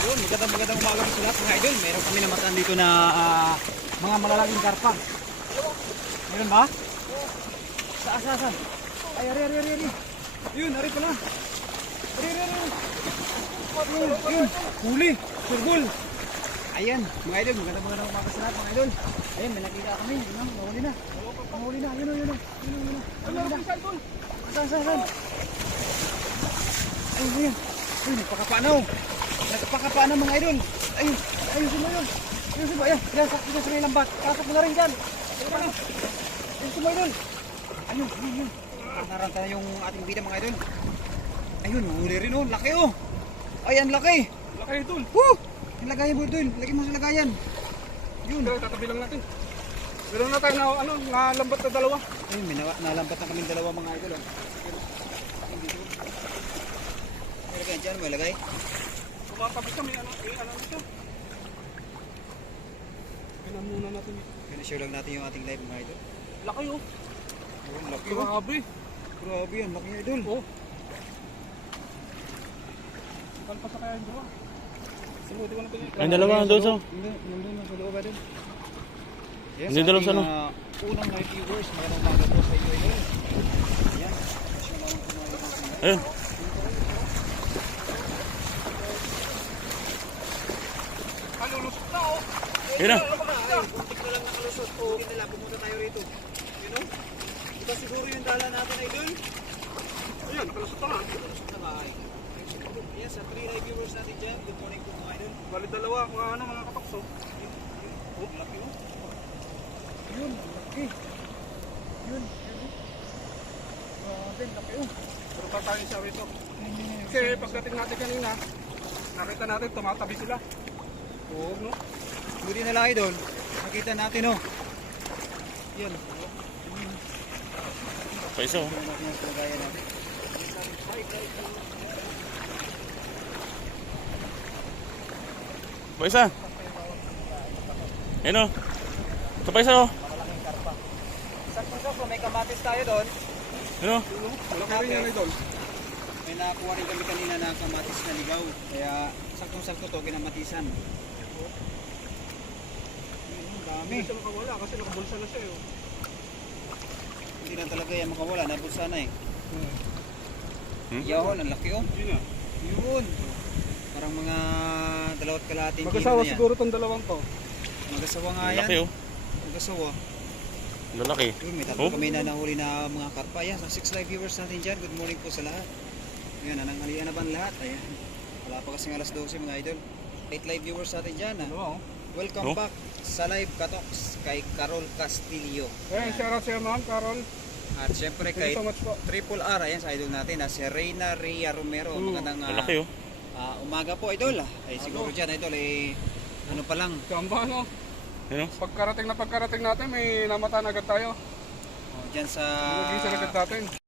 Yun, magandang umaga po sa lahat mga idol. Meron kami namataan dito na mga malalaking karpa. Meron ba? Saan? Ay, ari. Yun, ari pala. Ari. Yun, huli, surbol. Ayan, mga idol, magandang umaga sa lahat mga idol. Ayan, may nakita kami. Yun na, mahuli na. Yun. Saan? Ayun. Ay, nagpakapanaw mga idol. Ayusin mo yun. Ayan, sakto na sa may lambat. Pasok mo na rin dyan. Ayusin mo idol. Ayun. Naranta na yung ating bida mga idol. Ayun, huli rin oh. Laki oh. Ay, ang laki. Laki idol. Woo! Ilagayan mo idol. Lagyan mo sa lagayan. Yun. Tatabi lang natin. Meron na tayo na nalambat na dalawa. Ayun, may nalambat na kaming dalawa mga idol oh. Ilagay dyan, may lagay. Tumatabi kami, ano nito? Pinan muna natin ito. Pinashare lang natin yung ating live mga idol. Laki oh. Oh, laki oh. Grabe yan, laki idol. Oh. Kalpas na kaya yung dalawa. Sinuti ko na ito. Ang dalawa doon so. Nandun sa loob idol. Yes, Hindi dalawa sa ano? Unang night viewers, magandang umaga po sa iyo idol. Yan. Ayun. Kalulusot na oh. Ayun na. Buntik na lang nakalusot. Hindi nila, pumunta tayo rito. You know? Ito siguro yung dala natin idol. Ayun, nakalusot na nga. Lusot na ba ay? Yes, sa 3 live viewers natin dyan. Good morning po mga idol. Bali dalawa, mga katokso. Oh, laki mo. Yun, laki. Yun. Grabe, laki oh. Pero pa tayo siya rito. Kasi pagdating natin kanina, nakita natin tumatabi sila. Oo, no? Buti na lang idol. Nakita natin oh. Yan. Pa isa oh. Tingnan natin yung kalagayan natin. Pa isa. Ayun oh. Ito pa isa oh. Malaking karpa. Sakto may kamatis tayo doon. Ayun oh. Malaki rin yan idol. May nakuha rin kami kanina na kamatis na ligaw. Kaya saktong-sakto to, kinamatisan. Ang dami. Hindi siya makawala kasi nakabulsa na siya eh. Hindi na talaga yan makawala. Nabulsa na eh. Yahon, ang laki oh. Hindi na. Yun. Parang mga dalawat kalahating kilo Mag-asawa na yan. siguro itong dalawang to. Mag-asawa nga Ang yan. laki oh. Mag-asawa. Lalaki. Yun, may tatlo kami na nahuli na mga karpa. Yan, sa 6 live viewers natin dyan. Good morning po sa lahat. Yan, nanangalian na ba ang lahat? Ayan. Wala pa kasing alas 12 mga idol. 8 live viewers natin dyan. Dalawa oh. Welcome back sa live Katoks kay Carol Castillo. Eh, shout out sa'yo ma'am, Carol. At syempre Thank kay you so much po. Triple R, ayan sa idol natin na si Reyna Ria Romero. Magandang Lalaki oh. umaga po idol. Ay siguro dyan idol ay ano pa lang. Gamba no? Ayun oh. Pagkarating natin, may namataan agad tayo. Dyan sa Nag-iisa agad natin.